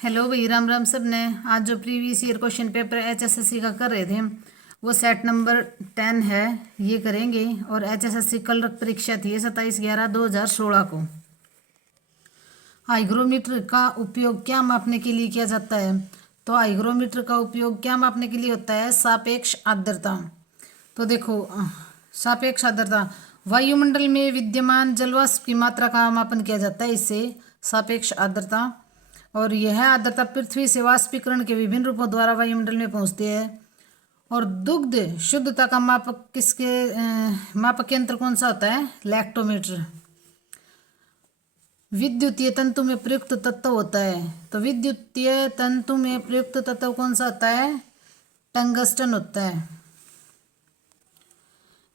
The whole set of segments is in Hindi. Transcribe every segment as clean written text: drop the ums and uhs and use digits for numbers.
हेलो भाई, राम राम सब ने। आज जो previous year question paper HSSC का कर रहे थे वो सेट नंबर 10 है, ये करेंगे। और एचएसएससी कल परीक्षा थी 27/11/2016 को। हाइग्रोमीटर का उपयोग क्या मापने के लिए किया जाता है? तो हाइग्रोमीटर का उपयोग क्या मापने के लिए होता है? सापेक्ष आर्द्रता। तो देखो, सापेक्ष आर्द्रता वायुमंडल में विद्यमान जलवाष्प की मात्रा का मापन किया जाता है इससे, सापेक्ष आर्द्रता। और यह आर्द्रता पृथ्वी से वाष्पीकरण के विभिन्न रूपों द्वारा वायुमंडल में पहुंचती है। और दुग्ध शुद्धता का मापक मापक यंत्र कौन सा होता है? लैक्टोमीटर। विद्युतीय तंतु में प्रयुक्त तत्व होता है, तो विद्युतीय तंतु में प्रयुक्त तत्व कौन सा होता है? टंगस्टन होता है।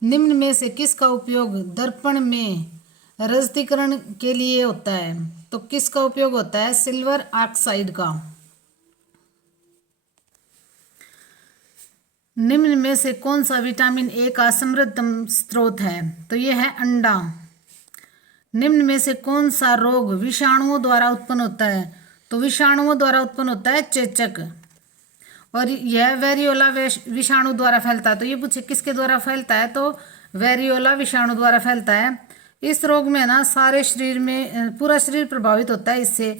निम्न में से किसका उपयोग दर्पण में रजतीकरण के लिए होता है? तो किसका उपयोग होता है? सिल्वर ऑक्साइड का। निम्न में से कौन सा विटामिन ए का समृद्धतम स्रोत है? तो यह है अंडा। निम्न में से कौन सा रोग विषाणुओं द्वारा उत्पन्न होता है? तो विषाणुओं द्वारा उत्पन्न होता है चेचक। और यह वेरियोला विषाणु द्वारा फैलता है। तो ये पूछे किसके द्वारा फैलता है? तो वेरियोला विषाणु द्वारा फैलता है। इस रोग में ना सारे शरीर में पूरा शरीर प्रभावित होता है इससे।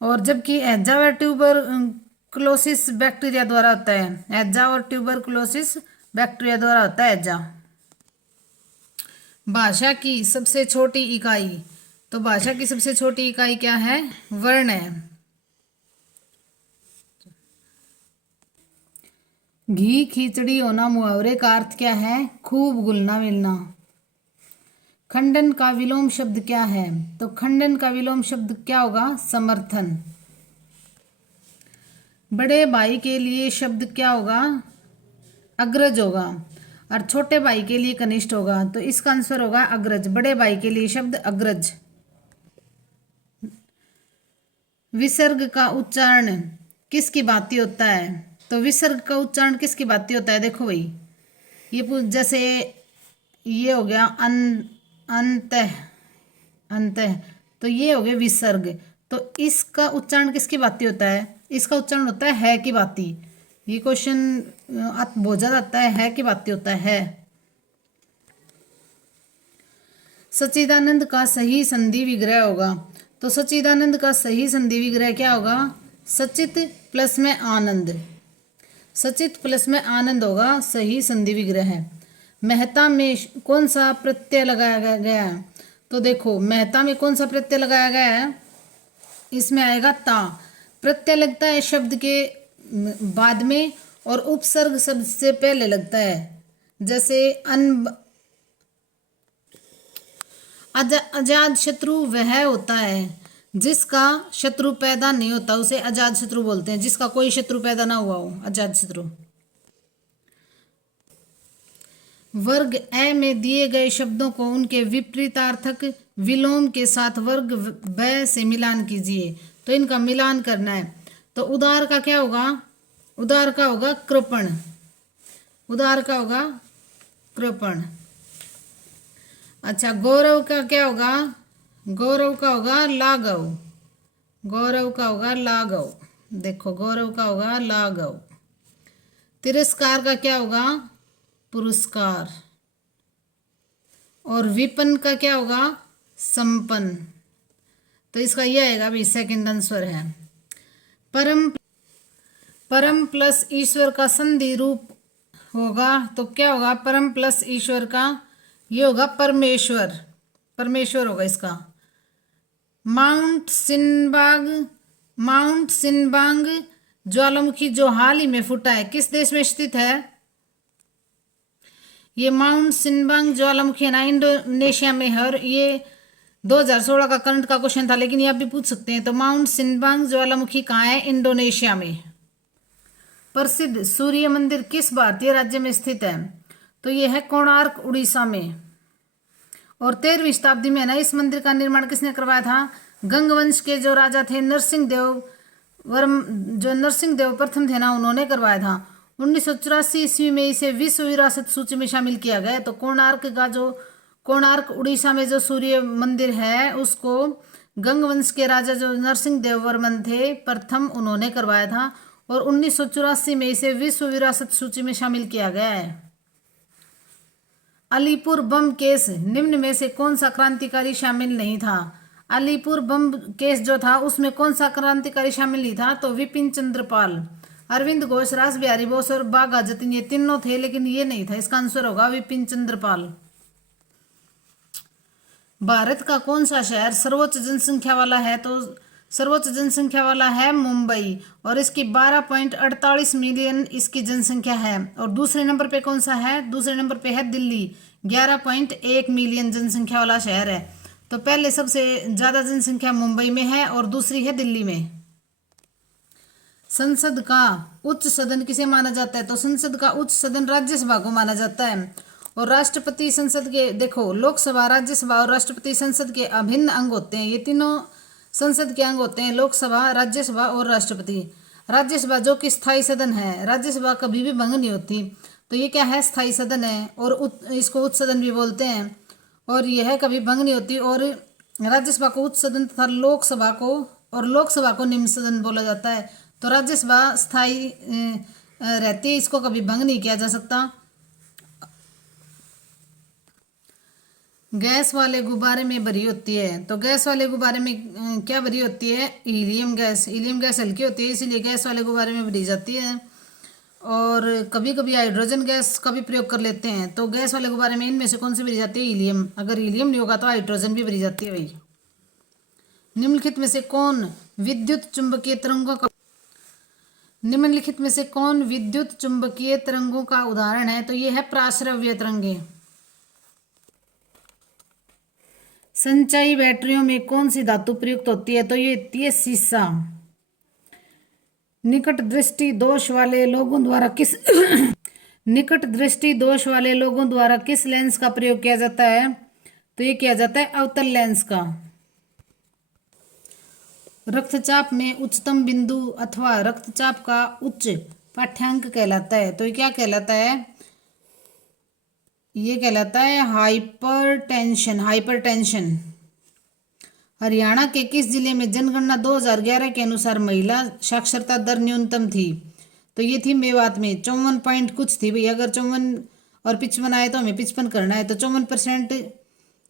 और जबकि हैजा व ट्यूबरकुलोसिस बैक्टीरिया द्वारा होता है। हैजा और ट्यूबरकुलोसिस बैक्टीरिया द्वारा होता है हैजा। भाषा की सबसे छोटी इकाई। तो भाषा की सबसे छोटी इकाई क्या है? वर्ण है। घी खिचड़ी होना मुहावरे का अर्थ क्या है? खूब घुलना मिलना। खंडन का विलोम शब्द क्या है? तो खंडन का विलोम शब्द क्या होगा? समर्थन। बड़े भाई के लिए शब्द क्या होगा? अग्रज होगा। और छोटे भाई के लिए कनिष्ठ होगा। तो इसका आंसर होगा अग्रज। बड़े भाई के लिए शब्द अग्रज। विसर्ग का उच्चारण किसकी भांति होता है? तो विसर्ग का उच्चारण किसकी भांति होता है? देखो भाई, ये जैसे ये हो गया अंत अंत, तो ये हो गया विसर्ग। तो इसका उच्चारण किसकी भांति होता है? इसका उच्चारण होता है की भांति। ये क्वेश्चन बहुत ज्यादा आता है की भांति होता है। सच्चिदानंद का सही संधि विग्रह होगा। तो सच्चिदानंद का सही संधि विग्रह क्या होगा? सचित प्लस में आनंद। सचित प्लस में आनंद होगा सही संधि विग्रह है। मेहता में कौन सा प्रत्यय लगाया गया है? तो देखो, मेहता में कौन सा प्रत्यय लगाया गया है? इसमें आएगा ता। प्रत्यय लगता है शब्द के बाद में और उपसर्ग शब्द से पहले लगता है। जैसे अजात शत्रु वह होता है जिसका शत्रु पैदा नहीं होता, उसे अजात शत्रु बोलते हैं। जिसका कोई शत्रु पैदा ना हुआ हो, अजात शत्रु। वर्ग ए में दिए गए शब्दों को उनके विपरीतार्थक विलोम के साथ वर्ग ब से मिलान कीजिए। तो इनका मिलान करना है। तो उदार का क्या होगा? उदार का होगा कृपण। उदार का होगा कृपण। अच्छा, गौरव का क्या होगा? गौरव का होगा लाघव। गौरव का होगा लाघव। देखो, गौरव का होगा लाघव। तिरस्कार का क्या होगा? पुरस्कार। और विपन्न का क्या होगा? संपन्न। तो इसका यह आएगा भी सेकंड आंसर है। परम प्लस ईश्वर का संधि रूप होगा तो क्या होगा? परम प्लस ईश्वर का ये होगा परमेश्वर। परमेश्वर होगा इसका। माउंट सिनबांग ज्वालामुखी जो हाल ही में फूटा है किस देश में स्थित है? ये माउंट सिनबांग ज्वालामुखी है ना, इंडोनेशिया में है। और ये 2016 का करंट का क्वेश्चन था, लेकिन ये आप भी पूछ सकते हैं। तो माउंट सिनबांग ज्वालामुखी कहाँ है? इंडोनेशिया में। प्रसिद्ध सूर्य मंदिर किस भारतीय राज्य में स्थित है? तो यह है कोणार्क, उड़ीसा में। और 13वीं शताब्दी में ना इस मंदिर का निर्माण किसने करवाया था? गंगवंश के जो राजा थे नरसिंह देव प्रथम थे ना, उन्होंने करवाया था। 1984 ईस्वी में इसे विश्व विरासत सूची में शामिल किया गया। तो कोणार्क उड़ीसा में जो सूर्य मंदिर है उसको गंगवंश के राजा जो नरसिंह देव वर्मन थे प्रथम, उन्होंने करवाया था और 1984 में इसे विश्व विरासत सूची में शामिल किया गया है। अलीपुर बम केस निम्न में से कौन सा क्रांतिकारी शामिल नहीं था? अलीपुर बम केस जो था उसमें कौन सा क्रांतिकारी शामिल नहीं था? तो विपिन चंद्र पाल, अरविंद घोष, रास बिहारी बोस और बाघा जतीन, ये तीनों थे लेकिन ये नहीं था। इसका आंसर होगा विपिन चंद्र पाल। भारत का कौन सा शहर सर्वोच्च जनसंख्या वाला है? तो सर्वोच्च जनसंख्या वाला है मुंबई और इसकी 12.48 मिलियन इसकी जनसंख्या है। और दूसरे नंबर पे कौन सा है? दूसरे नंबर पे है दिल्ली, 11.1 मिलियन जनसंख्या वाला शहर है। तो पहले सबसे ज्यादा जनसंख्या मुंबई में है और दूसरी है दिल्ली में। संसद का उच्च सदन किसे माना जाता है? तो संसद का उच्च सदन राज्यसभा को माना जाता है। और राष्ट्रपति संसद के, देखो, लोकसभा, राज्यसभा और राष्ट्रपति संसद के अभिन्न अंग होते हैं। ये तीनों संसद के अंग होते हैं, लोकसभा, राज्यसभा और राष्ट्रपति। राज्यसभा जो कि स्थायी सदन है, राज्यसभा कभी भी भंग नहीं होती, तो ये क्या है? स्थायी सदन है और इसको उच्च सदन भी बोलते हैं और यह कभी भंग नहीं होती। और राज्यसभा को उच्च सदन तथा लोकसभा को निम्न सदन बोला जाता है। तो राज्यसभा स्थायी रहती है, इसको कभी भंग नहीं किया जा सकता। गैस वाले गुब्बारे में भरी होती है, तो गैस वाले गुब्बारे में क्या भरी होती है? Helium gas. हीलियम गैस हल्की होती है इसीलिए गैस वाले गुब्बारे में भरी जाती है। और कभी कभी हाइड्रोजन गैस का भी प्रयोग कर लेते हैं। तो गैस वाले गुब्बारे में इनमें से कौन सी भरी जाती है? हीलियम। अगर हीलियम नहीं होगा तो हाइड्रोजन भी भरी जाती है भाई। निम्नलिखित में से कौन विद्युत चुंबकीय तरंगों का उदाहरण है? तो ये है प्राश्रव्य तरंगे। संचयी बैटरियों में कौन सी धातु प्रयुक्त होती है? तो ये होती है सीसा। निकट दृष्टि दोष वाले लोगों द्वारा किस लेंस का प्रयोग किया जाता है? तो ये किया जाता है अवतल लेंस का। रक्तचाप में उच्चतम बिंदु अथवा रक्तचाप का उच्च पाठ्यांक कहलाता है। तो ये क्या कहलाता है? ये कहलाता है हाइपरटेंशन। हरियाणा के किस जिले में जनगणना 2011 के अनुसार महिला साक्षरता दर न्यूनतम थी? तो ये थी मेवात में 54 पॉइंट कुछ थी भाई। अगर 54 और 55 आए तो हमें 55 करना है। तो 54%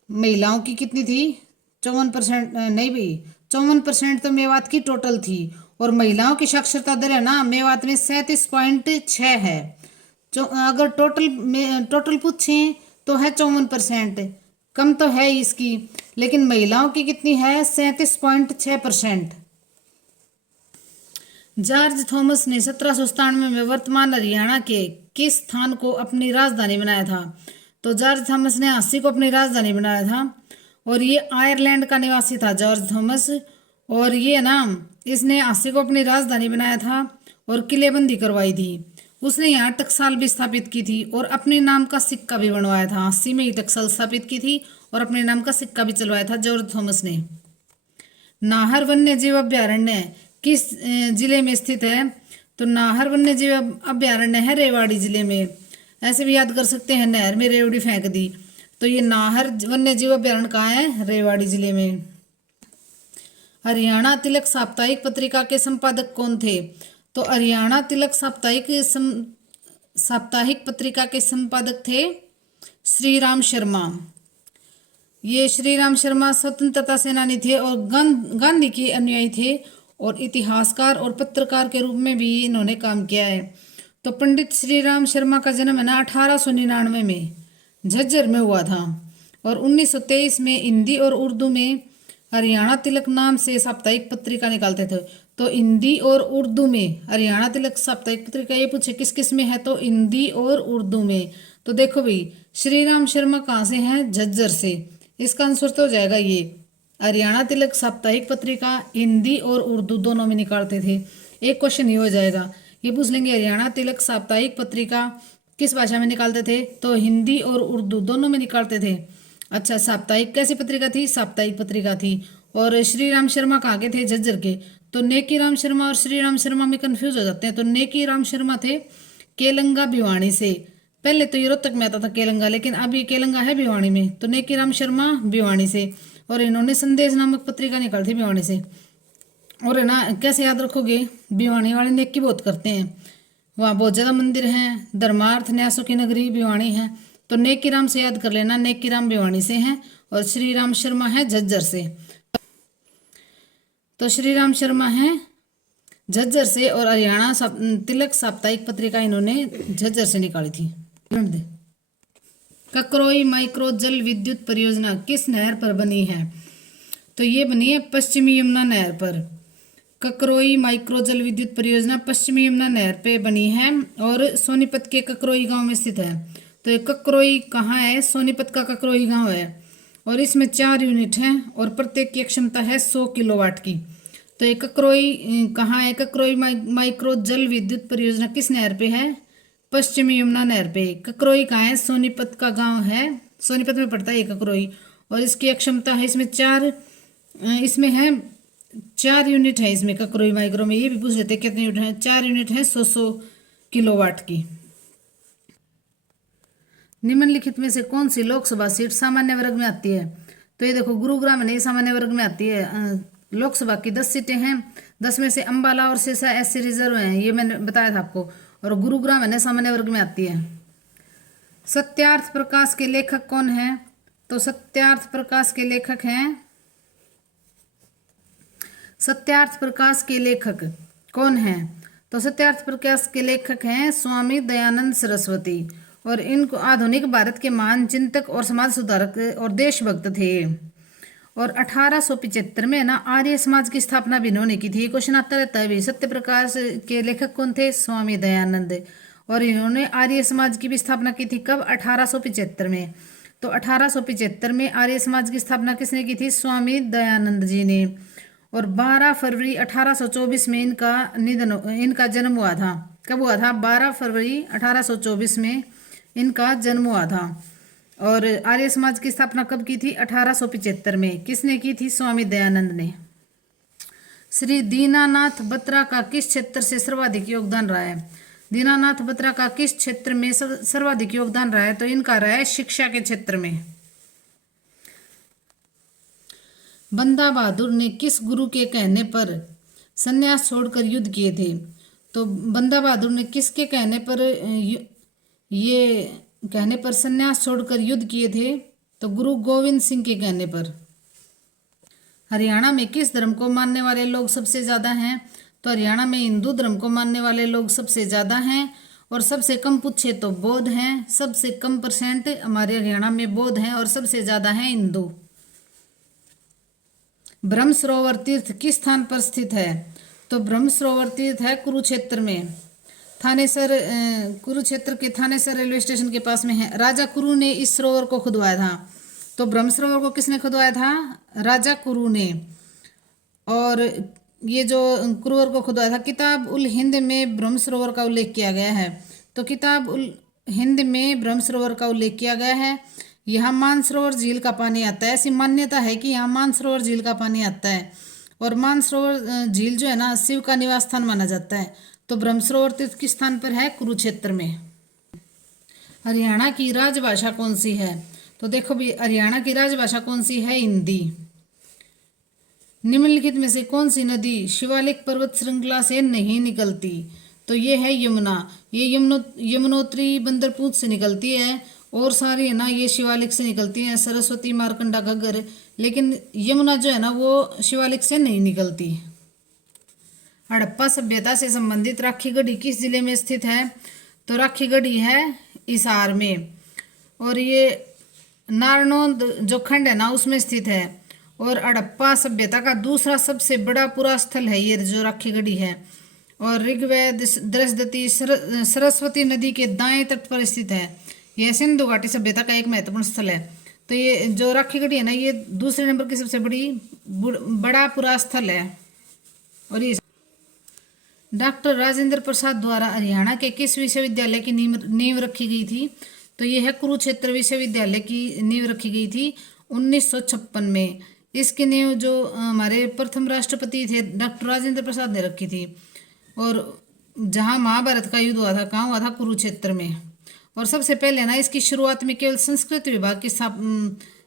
महिलाओं की कितनी थी? 54% नहीं भाई, 54% तो मेवात की टोटल थी। और महिलाओं की साक्षरता दर है ना मेवात में 37.6 है। अगर टोटल पूछें तो है 54%, कम तो है इसकी, लेकिन महिलाओं की कितनी है? 37.6%। जॉर्ज थॉमस ने 1797 में वर्तमान हरियाणा के किस स्थान को अपनी राजधानी बनाया था? तो जॉर्ज थॉमस ने झांसी को अपनी राजधानी बनाया था और ये आयरलैंड का निवासी था जॉर्ज थॉमस। और ये नाम इसने झांसी को अपनी राजधानी बनाया था और किलेबंदी करवाई थी। उसने यहाँ टकसाल भी स्थापित की थी और अपने नाम का सिक्का भी बनवाया था। झांसी में ही टकसाल स्थापित की थी और अपने नाम का सिक्का भी चलवाया था जॉर्ज थॉमस ने। नाहर वन्य जीव अभ्यारण्य किस जिले में स्थित है? तो नाहर वन्य जीव अभ्यारण्य है रेवाड़ी जिले में। ऐसे भी याद कर सकते हैं, नहर में रेवड़ी फेंक दी। तो ये नाहर वन्य जीव अभ्यारण्य कहाँ है? रेवाड़ी जिले में। हरियाणा तिलक साप्ताहिक पत्रिका के संपादक कौन थे? तो हरियाणा तिलक साप्ताहिक पत्रिका के संपादक थे श्री राम शर्मा। ये श्री राम शर्मा स्वतंत्रता सेनानी थे और गांधी के अनुयायी थे और इतिहासकार और पत्रकार के रूप में भी इन्होंने काम किया है। तो पंडित श्री राम शर्मा का जन्म है ना 1899 में झज्जर में हुआ था और 1923 में हिंदी और उर्दू में हरियाणा तिलक नाम से साप्ताहिक पत्रिका निकालते थे। तो हिंदी और उर्दू में हरियाणा तिलक साप्ताहिक पत्रिका, ये पूछे किस किस में है? तो हिंदी और उर्दू में। तो देखो भाई, श्री राम शर्मा कहाँ से हैं? झज्जर से। इसका आंसर तो हो जाएगा ये। हरियाणा तिलक साप्ताहिक पत्रिका हिंदी और उर्दू दोनों में निकालते थे। एक क्वेश्चन ये हो जाएगा, ये पूछ लेंगे हरियाणा तिलक साप्ताहिक पत्रिका किस भाषा में निकालते थे? तो हिंदी और उर्दू दोनों में निकालते थे। अच्छा, साप्ताहिक कैसी पत्रिका थी? साप्ताहिक पत्रिका थी। और श्री राम शर्मा कहाँ के थे? झज्जर के। तो नेकी राम शर्मा और श्री राम शर्मा में कंफ्यूज हो जाते हैं। तो नेकी राम शर्मा थे केलंगा भिवानी से। पहले तो ये रोहतक में आता था केलंगा, लेकिन अब ये केलंगा है भिवानी में। तो नेकी राम शर्मा भिवानी से और इन्होंने संदेश नामक पत्रिका निकाली थी भिवानी से। और है ना, कैसे याद रखोगे, भिवानी वाले नेकी बहुत करते हैं, वहाँ बहुत ज़्यादा मंदिर हैं, धर्मार्थ न्यासों की नगरी भिवानी है। तो नेकी राम से याद कर लेना, नेकी राम भिवानी से हैं और श्री राम शर्मा है झज्जर से। तो श्री राम शर्मा हैं झज्जर से और हरियाणा तिलक साप्ताहिक पत्रिका इन्होंने झज्जर से निकाली थी। ककरोई माइक्रो जल विद्युत परियोजना किस नहर पर बनी है? तो ये बनी है पश्चिमी यमुना नहर पर। ककरोई माइक्रो जल विद्युत परियोजना पश्चिमी यमुना नहर पे बनी है और सोनीपत के ककरोई गांव में स्थित है। तो ये ककरोई कहाँ है? सोनीपत का ककरोई गांव है और इसमें 4 यूनिट हैं और प्रत्येक की क्षमता है 100 किलोवाट की। तो ये ककरोई कहाँ है? ककरोई माइक्रो जल विद्युत परियोजना किस नहर पे है? पश्चिमी यमुना नहर पे। ककरोई कहाँ है? सोनीपत का गांव है, सोनीपत में पड़ता है ये ककरोई और इसकी क्षमता है इसमें 4 यूनिट है इसमें ककरोई माइक्रो में। ये भी पूछ लेते कितने यूनिट है? 4 यूनिट है 100 किलोवाट की। निम्नलिखित में से कौन सी लोकसभा सीट सामान्य वर्ग में आती है? तो ये देखो, गुरुग्राम नहीं सामान्य वर्ग में आती है। लोकसभा की 10 सीटें हैं, 10 में से अंबाला और सिरसा एससी रिजर्व हैं, ये मैंने बताया था आपको, और गुरुग्राम है ना सामान्य वर्ग में आती है। सत्यार्थ प्रकाश के लेखक कौन है? तो सत्यार्थ प्रकाश के लेखक हैं, सत्यार्थ प्रकाश के लेखक कौन हैं? तो सत्यार्थ प्रकाश के लेखक हैं स्वामी दयानंद सरस्वती और इनको आधुनिक भारत के महान चिंतक और समाज सुधारक और देशभक्त थे। और 1875 में ना आर्य समाज की स्थापना भी इन्होंने की थी। ये क्वेश्चन आता रहता है भी, सत्य प्रकाश के लेखक कौन थे? स्वामी दयानंद। और इन्होंने आर्य समाज की भी स्थापना की थी कब? 1875 में। तो 1875 में आर्य समाज की स्थापना किसने की थी? स्वामी दयानंद जी ने। और 12 फरवरी 1824 में इनका जन्म हुआ था। कब हुआ था? 12 फरवरी 1824 में इनका जन्म हुआ था। और आर्य समाज की स्थापना कब की थी? 1875 में। किसने की थी? स्वामी दयानंद ने। श्री दीनानाथ बत्रा का किस क्षेत्र से सर्वाधिक योगदान रहा है? दीनानाथ बत्रा का किस क्षेत्र में सर्वाधिक योगदान रहा है? तो इनका रहा है शिक्षा के क्षेत्र में। बंदा बहादुर ने किस गुरु के कहने पर संन्यास छोड़कर युद्ध किए थे? तो बंदा बहादुर ने किसके कहने पर ये कहने पर संन्यास छोड़कर युद्ध किए थे? तो गुरु गोविंद सिंह के कहने पर। हरियाणा में किस धर्म को मानने वाले लोग सबसे ज़्यादा हैं? तो हरियाणा में हिंदू धर्म को मानने वाले लोग सबसे ज़्यादा हैं और सबसे कम पूछे तो बौद्ध हैं। सबसे कम % हमारे हरियाणा में बौद्ध हैं और सबसे ज़्यादा हैं हिंदू। ब्रह्म सरोवर तीर्थ किस स्थान पर स्थित है? तो ब्रह्म सरोवर तीर्थ है कुरुक्षेत्र में, थानेसर, कुरुक्षेत्र के थानेसर रेलवे स्टेशन के पास में है। राजा कुरु ने इस सरोवर को खुदवाया था। तो ब्रह्म सरोवर को किसने खुदवाया था? राजा कुरु ने। और ये जो कुरुवर को खुदवाया था, किताब उल हिंद में ब्रह्म सरोवर का उल्लेख किया गया है। तो किताब उल हिंद में ब्रह्म सरोवर का उल्लेख किया गया है। यहाँ मानसरोवर झील का पानी आता है। ऐसी मान्यता है कि यहाँ मानसरोवर झील का पानी आता है और मानसरोवर झील जो है ना शिव का निवास स्थान माना जाता है। तो ब्रह्म सरोवर तीर्थ किस स्थान पर है? कुरुक्षेत्र में। हरियाणा की राजभाषा कौन सी है? तो देखो भी, हरियाणा की राजभाषा कौन सी है? हिंदी। निम्नलिखित में से कौन सी नदी शिवालिक पर्वत श्रृंखला से नहीं निकलती? तो ये है यमुना। ये यमुनोत्री बंदरपूत से निकलती है और सारी है ना ये शिवालिक से निकलती है, सरस्वती, मारकंडा, घग्गर। लेकिन यमुना जो है ना वो शिवालिक से नहीं निकलती। हड़प्पा सभ्यता से संबंधित राखी गढ़ी किस जिले में स्थित है? तो राखी गढ़ी है हिसार में और ये नारनौंद जो खंड है ना उसमें स्थित है। और हड़प्पा सभ्यता का दूसरा सबसे बड़ा पुरा स्थल है ये जो राखी गढ़ी है। और ऋग्वेद दृष्टि सरस्वती नदी के दाएं तट पर स्थित है। यह सिंधु घाटी सभ्यता का एक महत्वपूर्ण स्थल है। तो ये जो राखी गढ़ी है ना ये दूसरे नंबर की सबसे बड़ा पुरा स्थल है। और ये डॉक्टर राजेंद्र प्रसाद द्वारा हरियाणा के किस विश्वविद्यालय की नींव रखी गई थी? तो ये है कुरुक्षेत्र विश्वविद्यालय की नींव रखी गई थी 1956 में। इसकी नींव जो हमारे प्रथम राष्ट्रपति थे डॉक्टर राजेंद्र प्रसाद ने रखी थी। और जहाँ महाभारत का युद्ध हुआ था, कहाँ हुआ था? कुरुक्षेत्र में। और सबसे पहले ना इसकी शुरुआत में केवल संस्कृत विभाग की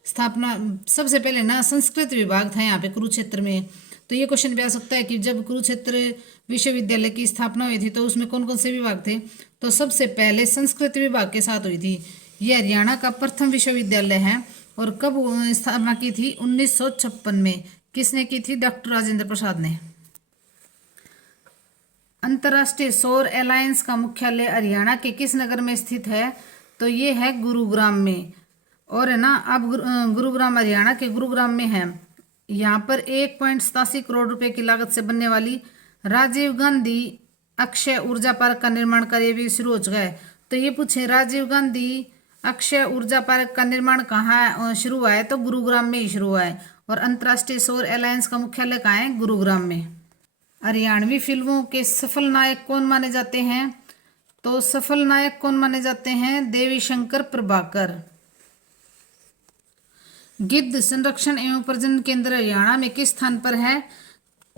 स्थापना सबसे पहले ना संस्कृत विभाग था यहाँ पे कुरुक्षेत्र में। तो ये क्वेश्चन भी आ सकता है कि जब कुरुक्षेत्र विश्वविद्यालय की स्थापना हुई थी तो उसमें कौन कौन से विभाग थे, तो सबसे पहले संस्कृत विभाग के साथ हुई थी। ये हरियाणा का प्रथम विश्वविद्यालय है। और कब स्थापना की थी, 1956 में। किसने की थी, डॉक्टर राजेंद्र प्रसाद ने। अंतर्राष्ट्रीय सौर एलायंस का मुख्यालय हरियाणा के किस नगर में स्थित है, तो ये है गुरुग्राम में। और है ना, अब गुरुग्राम हरियाणा के गुरुग्राम में है। यहाँ पर 1.87 करोड़ रुपए की लागत से बनने वाली राजीव गांधी अक्षय ऊर्जा पार्क का निर्माण कार्य भी शुरू हो चुका है। तो ये पूछे राजीव गांधी अक्षय ऊर्जा पार्क का निर्माण कहाँ शुरू हुआ है, तो गुरुग्राम में ही शुरू हुआ है। और अंतर्राष्ट्रीय सौर एलायंस का मुख्यालय कहाँ है, गुरुग्राम में। हरियाणवी फिल्मों के सफल नायक कौन माने जाते हैं, तो सफल नायक कौन माने जाते हैं, देवी शंकर प्रभाकर। गिद्ध संरक्षण एवं प्रजनन केंद्र हरियाणा में किस स्थान पर है,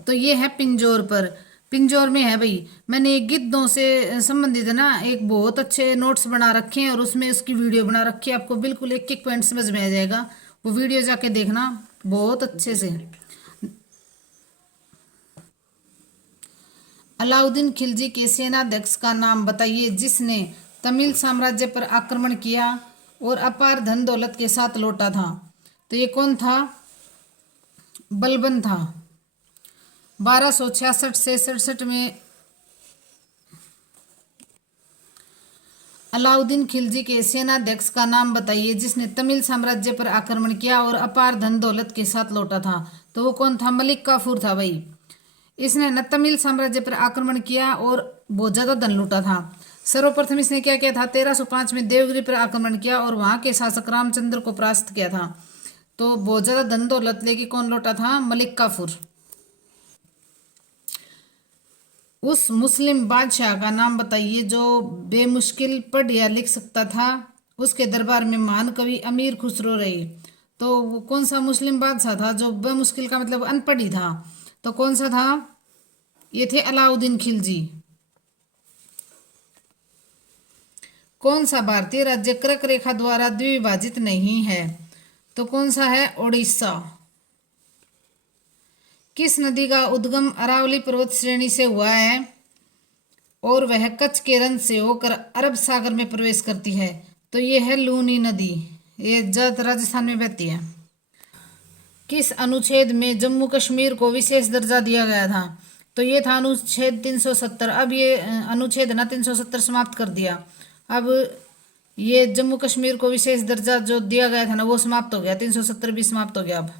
तो ये है पिंजौर पर। पिंजौर में है भाई। मैंने गिद्धों से संबंधित है ना एक बहुत अच्छे नोट्स बना रखे हैं और उसमें उसकी वीडियो बना रखी है। आपको बिल्कुल एक एक पॉइंट समझ में आ जाएगा, वो वीडियो जाके देखना बहुत अच्छे से। अलाउद्दीन खिलजी के सेनाध्यक्ष का नाम बताइए जिसने तमिल साम्राज्य पर आक्रमण किया और अपार धन दौलत के साथ लौटा था, तो ये कौन था, बलबन था। 1266 से 67 में अलाउद्दीन खिलजी के सेनाध्यक्ष का नाम बताइए जिसने तमिल साम्राज्य पर आक्रमण किया और अपार धन दौलत के साथ लौटा था, तो वो कौन था, मलिक काफूर था भाई। इसने न तमिल साम्राज्य पर आक्रमण किया और बहुत ज्यादा धन लूटा था। सर्वप्रथम इसने क्या किया था, 1305 में देवगिरी पर आक्रमण किया और वहां के शासक रामचंद्र को परास्त किया था। तो बहुत ज्यादा धन दौलत लेके कौन लौटा था, मलिक काफूर। उस मुस्लिम बादशाह का नाम बताइए जो बेमुश्किल पढ़ या लिख सकता था, उसके दरबार में महान कवि अमीर खुसरो रहे। तो वो कौन सा मुस्लिम बादशाह था जो बेमुश्किल का मतलब अनपढ़ ही था, तो कौन सा था, ये थे अलाउद्दीन खिलजी। कौन सा भारतीय राज्य कर्क रेखा द्वारा द्विभाजित नहीं है, तो कौन सा है, ओडिशा। किस नदी का उद्गम अरावली पर्वत श्रेणी से हुआ है और वह कच्छ के रंग से होकर अरब सागर में प्रवेश करती है, तो ये है लूनी नदी, ये ज्यादातर राजस्थान में बहती है। किस अनुच्छेद में जम्मू कश्मीर को विशेष दर्जा दिया गया था, तो ये था अनुच्छेद 370। अब ये अनुच्छेद ना 370 समाप्त कर दिया। अब ये जम्मू कश्मीर को विशेष दर्जा जो दिया गया था ना वो समाप्त हो गया, 370 भी समाप्त हो गया। अब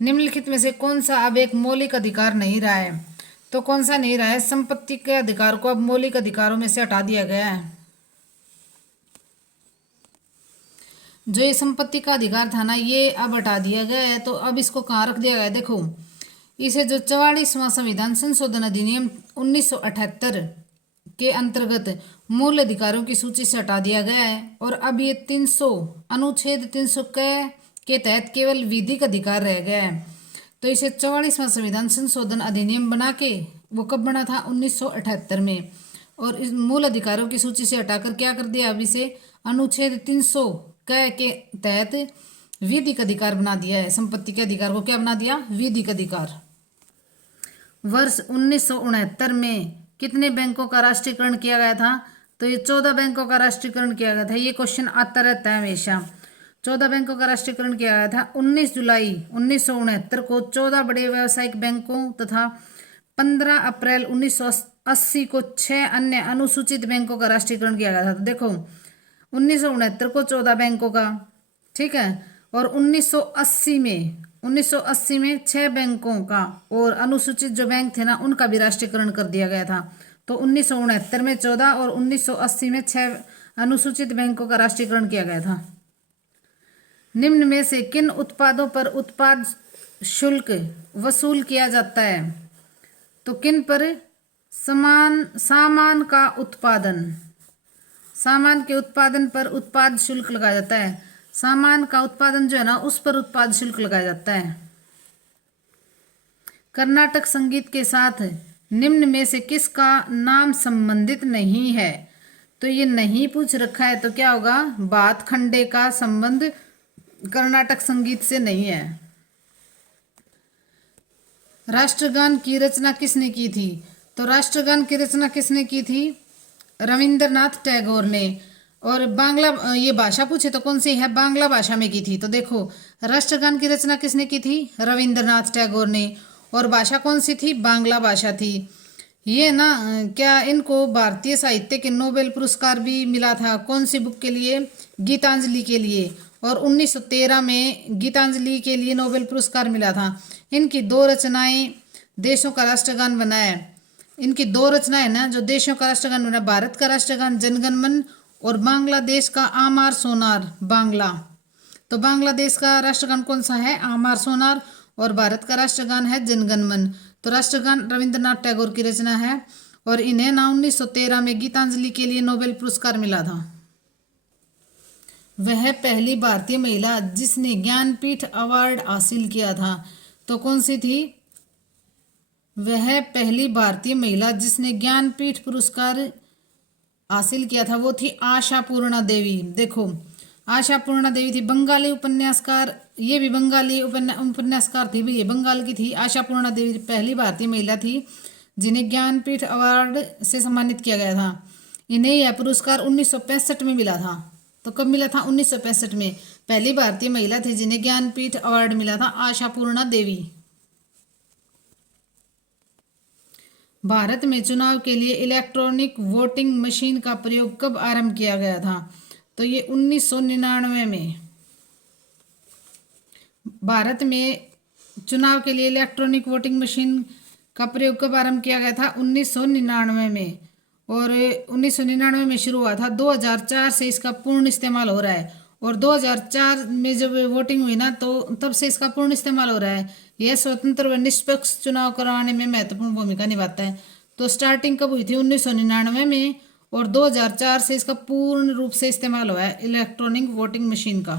निम्नलिखित में से कौन सा अब एक मौलिक अधिकार नहीं रहा है, तो कौन सा नहीं रहा है, संपत्ति के अधिकार को अब मौलिक अधिकारों में से हटा दिया गया है। जो ये संपत्ति का अधिकार था ना ये अब हटा दिया गया है। तो अब इसको कहाँ रख दिया गया है, देखो इसे जो 44वां संविधान संशोधन अधिनियम 1978 के अंतर्गत मूल अधिकारों की सूची से हटा दिया गया है। और अब ये 300 अनुच्छेद 300 के तहत केवल विधिक अधिकार रह गया है। तो इसे 44वां संविधान संशोधन अधिनियम बना के, वो कब बना था, 1978 में। और इस मूल अधिकारों की सूची से हटाकर क्या कर दिया, अब इसे अनुच्छेद 300 के तहत विधिक अधिकार बना दिया है। संपत्ति के अधिकार को क्या बना दिया, विधिक अधिकार। वर्ष 1969 में कितने बैंकों का राष्ट्रीयकरण किया गया था, तो ये 14 बैंकों का राष्ट्रीयकरण किया गया था। ये क्वेश्चन आता रहता है हमेशा। 14 बैंकों का राष्ट्रीयकरण किया गया था। 19 जुलाई 1969 को 14 बड़े व्यावसायिक बैंकों तथा 15 अप्रैल 1980 को 6 अन्य अनुसूचित बैंकों का राष्ट्रीयकरण किया गया था। तो देखो 1969 को 14 बैंकों का, ठीक है, और 1980 में 6 बैंकों का और अनुसूचित जो बैंक थे ना उनका भी राष्ट्रीयकरण कर दिया गया था। तो 1969 में 14 और 1980 में 6 अनुसूचित बैंकों का राष्ट्रीयकरण किया गया था। निम्न में से किन उत्पादों पर उत्पाद शुल्क वसूल किया जाता है, तो किन पर, सामान का उत्पादन, सामान के उत्पादन पर उत्पाद शुल्क लगाया जाता है। सामान का उत्पादन जो है ना उस पर उत्पाद शुल्क लगाया जाता है। कर्नाटक संगीत के साथ निम्न में से किसका नाम संबंधित नहीं है, तो ये नहीं पूछ रखा है, तो क्या होगा, भातखंडे का संबंध कर्नाटक संगीत से नहीं है। राष्ट्रगान की रचना किसने की थी? तो राष्ट्रगान की रचना किसने की थी? रविंद्रनाथ टैगोर ने। और बांग्ला, ये भाषा पूछे तो कौन सी है? बांग्ला भाषा में की थी। तो देखो, राष्ट्रगान की रचना किसने की थी? रविंद्रनाथ टैगोर ने। और भाषा कौन सी थी? बांग्ला भाषा थी। ये ना, क्या इनको भारतीय साहित्य के नोबेल पुरस्कार भी मिला था? कौन सी बुक के लिए? गीतांजलि के लिए। और 1913 में गीतांजलि के लिए नोबेल पुरस्कार मिला था। इनकी दो रचनाएं देशों का राष्ट्रगान बना है। इनकी दो रचनाएं ना जो देशों का राष्ट्रगान बना, भारत का राष्ट्रगान जनगण मन और बांग्लादेश का आमार सोनार बांग्ला। तो बांग्लादेश का राष्ट्रगान कौन सा है? आमार सोनार। और भारत का राष्ट्रगान है जनगण मन। तो राष्ट्रगान रविंद्रनाथ टैगोर की रचना है और इन्हें ना 1913 में गीतांजलि के लिए नोबेल पुरस्कार मिला था। वह पहली भारतीय महिला जिसने ज्ञानपीठ अवार्ड हासिल किया था, तो कौन सी थी? वह पहली भारतीय महिला जिसने ज्ञानपीठ पुरस्कार हासिल किया था वो थी आशापूर्णा देवी। देखो, आशापूर्णा देवी थी बंगाली उपन्यासकार, ये भी बंगाली उपन्यासकार थी, ये बंगाल की थी। आशापूर्णा देवी पहली भारतीय महिला थी जिन्हें ज्ञानपीठ अवार्ड से सम्मानित किया गया था। इन्हें यह पुरस्कार 1965 में मिला था। तो कब मिला था? 1965 में। पहली भारतीय महिला थी जिन्हें ज्ञानपीठ अवार्ड मिला था, आशापूर्णा देवी। भारत में चुनाव के लिए इलेक्ट्रॉनिक वोटिंग मशीन का प्रयोग कब आरंभ किया गया था? तो ये 1999 में। भारत में चुनाव के लिए इलेक्ट्रॉनिक वोटिंग मशीन का प्रयोग कब आरंभ किया गया था? 1999 में। और 1999 में शुरू हुआ था। 2004 से इसका पूर्ण इस्तेमाल हो रहा है। और 2004 में जब वोटिंग हुई ना, तो तब से इसका पूर्ण इस्तेमाल हो रहा है। यह स्वतंत्र व निष्पक्ष चुनाव करवाने में महत्वपूर्ण भूमिका निभाता है। तो स्टार्टिंग कब हुई थी? 1999 में। और 2004 से इसका पूर्ण रूप से इस्तेमाल हुआ है इलेक्ट्रॉनिक वोटिंग मशीन का।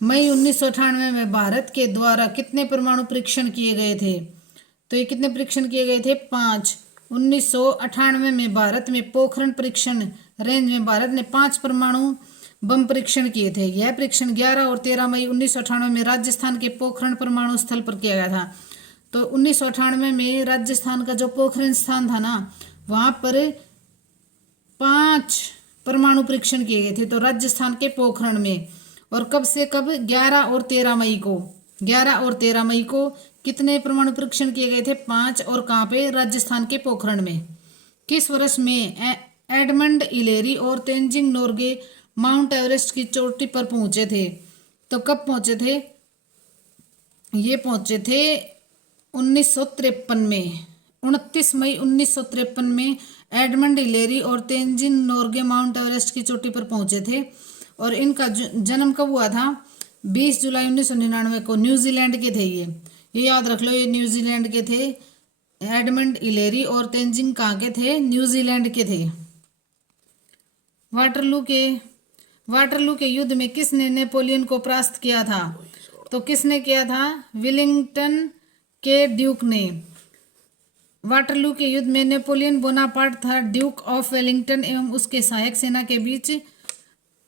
मई 1998 में भारत के द्वारा कितने परमाणु परीक्षण किए गए थे? तो ये कितने परीक्षण किए गए थे? 5। 1998 में भारत में पोखरण परीक्षण रेंज में भारत ने 5 परमाणु बम परीक्षण किए थे। यह परीक्षण 11 और 13 मई 1998 में राजस्थान के पोखरण परमाणु स्थल पर किया गया था। तो 1998 में राजस्थान का जो पोखरण स्थान था ना, वहां पर 5 परमाणु परीक्षण किए गए थे। तो राजस्थान के पोखरण में। और कब से कब? 11 और 13 मई को। 11 और 13 मई को कितने परमाणु परीक्षण किए गए थे? 5। और कहाँ पे? राजस्थान के पोखरण में। किस वर्ष में एडमंड हिलेरी और तेंजिंग नोर्गे माउंट एवरेस्ट की चोटी पर पहुंचे थे? तो कब पहुंचे थे? ये पहुंचे थे 1953 में। 29 मई 1953 में एडमंड हिलेरी और तेंजिंग नोर्गे माउंट एवरेस्ट की चोटी पर पहुंचे थे। और इनका जन्म कब हुआ था? 20 जुलाई 1999 को। न्यूजीलैंड के थे ये याद रख लो, ये न्यूजीलैंड के थे। एडमंड हिलेरी और तेंजिंग कहाँ के थे? न्यूजीलैंड के थे। वाटरलू के युद्ध में किसने नेपोलियन को परास्त किया था? तो किसने किया था? विलिंगटन के ड्यूक ने। वाटरलू के युद्ध में नेपोलियन बोनापार्ट था ड्यूक ऑफ वेलिंगटन एवं उसके सहायक सेना के बीच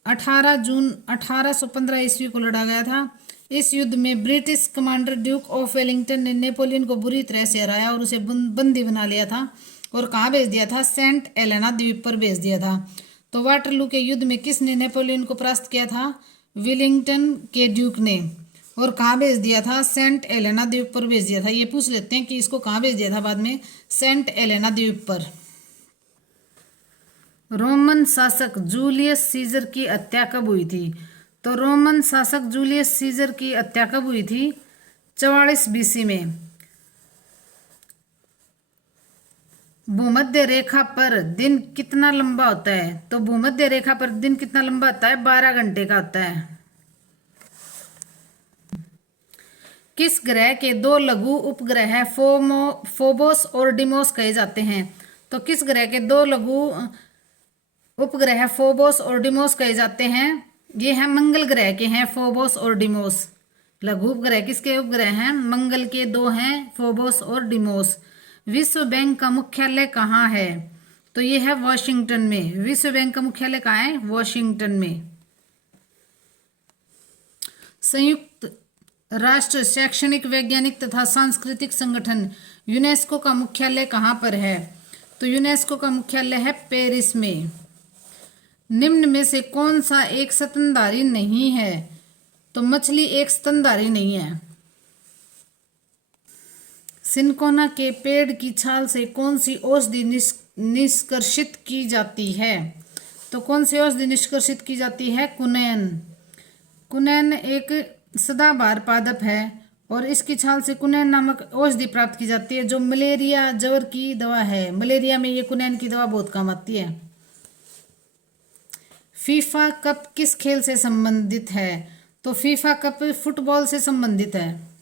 18 जून 1815 ईस्वी को लड़ा गया था। इस युद्ध में British commander Duke of Wellington ने नेपोलियन को बुरी तरह से हराया और उसे बंदी बना लिया था। और कहाँ भेज दिया था? सेंट एलेना द्वीप पर भेज दिया था। तो वाटरलू के युद्ध में किसने नेपोलियन को परास्त किया था? विलिंगटन के ड्यूक ने। और कहाँ भेज दिया था? सेंट एलेना द्वीप पर भेज दिया था। ये पूछ लेते हैं कि इसको कहाँ भेज दिया था बाद में? सेंट एलेना द्वीप पर। रोमन शासक जूलियस सीजर की हत्या कब हुई थी? तो रोमन शासक जूलियस सीजर की हत्या कब हुई थी? 44 BC में। भूमध्य रेखा पर दिन कितना लंबा होता है? तो भूमध्य रेखा पर दिन कितना लंबा होता है? 12 घंटे का होता है। किस ग्रह के 2 लघु उपग्रह फोबोस और डिमोस कहे जाते हैं? तो किस ग्रह के 2 लघु उपग्रह फोबोस और डिमोस कहे जाते हैं? ये हैं मंगल ग्रह के हैं फोबोस और डिमोस। लघु उपग्रह किसके उपग्रह हैं? मंगल के 2 हैं, फोबोस और डिमोस। विश्व बैंक का मुख्यालय कहाँ है? तो ये है वॉशिंगटन में। विश्व बैंक का मुख्यालय कहाँ है? वॉशिंगटन में। संयुक्त राष्ट्र शैक्षणिक वैज्ञानिक तथा सांस्कृतिक संगठन यूनेस्को का मुख्यालय कहाँ पर है? तो यूनेस्को का मुख्यालय है पेरिस में। निम्न में से कौन सा एक स्तनधारी नहीं है? तो मछली एक स्तनधारी नहीं है। सिनकोना के पेड़ की छाल से कौन सी औषधि निष्कर्षित की जाती है? तो कौन सी औषधि निष्कर्षित की जाती है? कुनैन। कुनैन एक सदाबहार पादप है और इसकी छाल से कुनैन नामक औषधि प्राप्त की जाती है जो मलेरिया ज्वर की दवा है। मलेरिया में ये कुनैन की दवा बहुत काम आती है। फीफा कप किस खेल से संबंधित है? तो फीफा कप फुटबॉल से संबंधित है।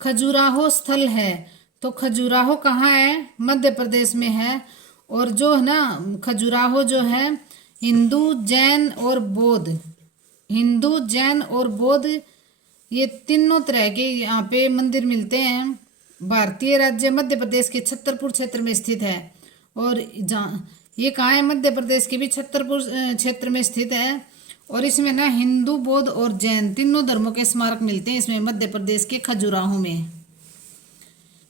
खजुराहो स्थल है, तो खजुराहो कहाँ है? मध्य प्रदेश में है। और जो है ना खजुराहो जो है हिंदू जैन और बौद्ध ये तीनों तरह के यहाँ पे मंदिर मिलते हैं। भारतीय राज्य मध्य प्रदेश के छतरपुर क्षेत्र में स्थित है। और जहाँ ये कहाँ है? मध्य प्रदेश के भी छतरपुर क्षेत्र में स्थित है। और इसमें ना हिंदू बौद्ध और जैन तीनों धर्मों के स्मारक मिलते हैं इसमें मध्य प्रदेश के खजुराहो में।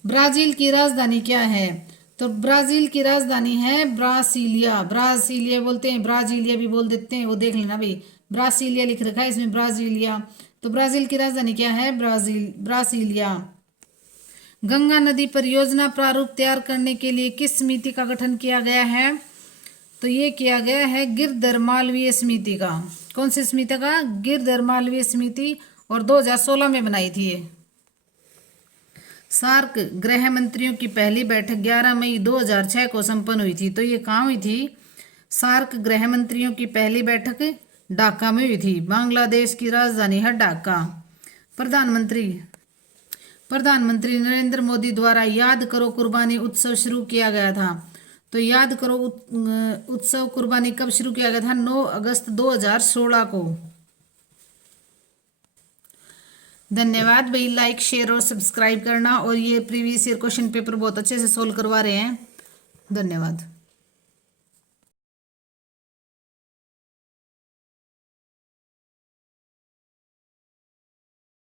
ब्राजील की राजधानी क्या है? तो ब्राजील की राजधानी है ब्रासीलिया। ब्रासीलिया बोलते हैं, ब्राजीलिया भी बोल देते हैं, वो देख लेना भाई। ब्रासीलिया लिख रखा है इसमें, ब्राजीलिया। तो ब्राजील की राजधानी क्या है? ब्रासीलिया। गंगा नदी परियोजना प्रारूप तैयार करने के लिए किस समिति का गठन किया गया है? तो ये किया गया है गिरधर मालवीय समिति का। कौन सी समिति का? गिरधर मालवीय समिति। और 2016 में बनाई थी ये। सार्क गृह मंत्रियों की पहली बैठक 11 मई 2006 को संपन्न हुई थी। तो ये कहाँ हुई थी? सार्क गृह मंत्रियों की पहली बैठक ढाका में हुई थी। बांग्लादेश की राजधानी है ढाका। प्रधानमंत्री नरेंद्र मोदी द्वारा याद करो कुर्बानी उत्सव शुरू किया गया था। तो याद करो उत्सव कुर्बानी कब शुरू किया गया था? 9 अगस्त 2016 को। धन्यवाद भाई। लाइक शेयर और सब्सक्राइब करना। और ये प्रीवियस ईयर क्वेश्चन पेपर बहुत अच्छे से सोल्व करवा रहे हैं। धन्यवाद।